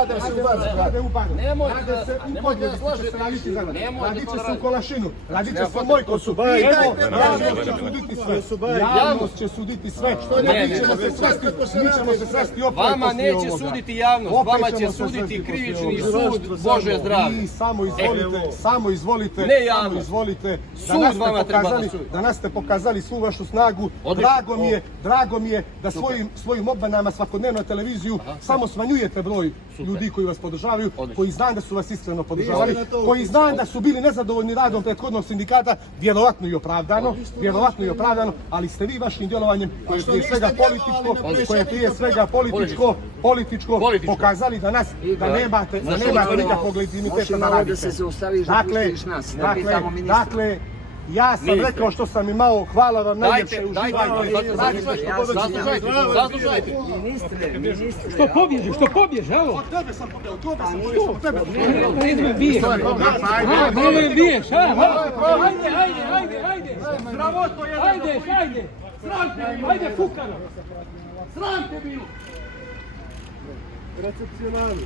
rade se u baru. Rade u baru. Nemojte da slažete. Radit će se u Kolašinu. Radit će se u Mojkosu. Javnost će suditi sve. Mi ćemo se svesti opet. Vama neće suditi javnost. Vama će suditi krivični sud Bože zdravlje. Vi samo izvolite. Ne javnost. Sud vama treba da sudi. Danas ste pokazali svu vašu snagu. Drago mi je da svojim obmanama svakodnevno na televiziju samo smanjujete broj ljudi koji vas podržavaju, koji znam da su vas iskreno podržavali, koji znam da su bili nezadovoljni radom prethodnog sindikata, vjerovatno i opravdano, ali ste vi vašim djelovanjem, koje je prije svega političko, pokazali danas da nemate nikakvog legitimiteta da radite. Dakle, ja sam rekao što sam imao, hvala vam najljepše, uživajte. Zaslušajte. Što pobježe, evo? Od tebe sam pobjegao, Ne me biješ, ajde. Ajde. Ajde, fukara. Sram te bilo. recepcionalu.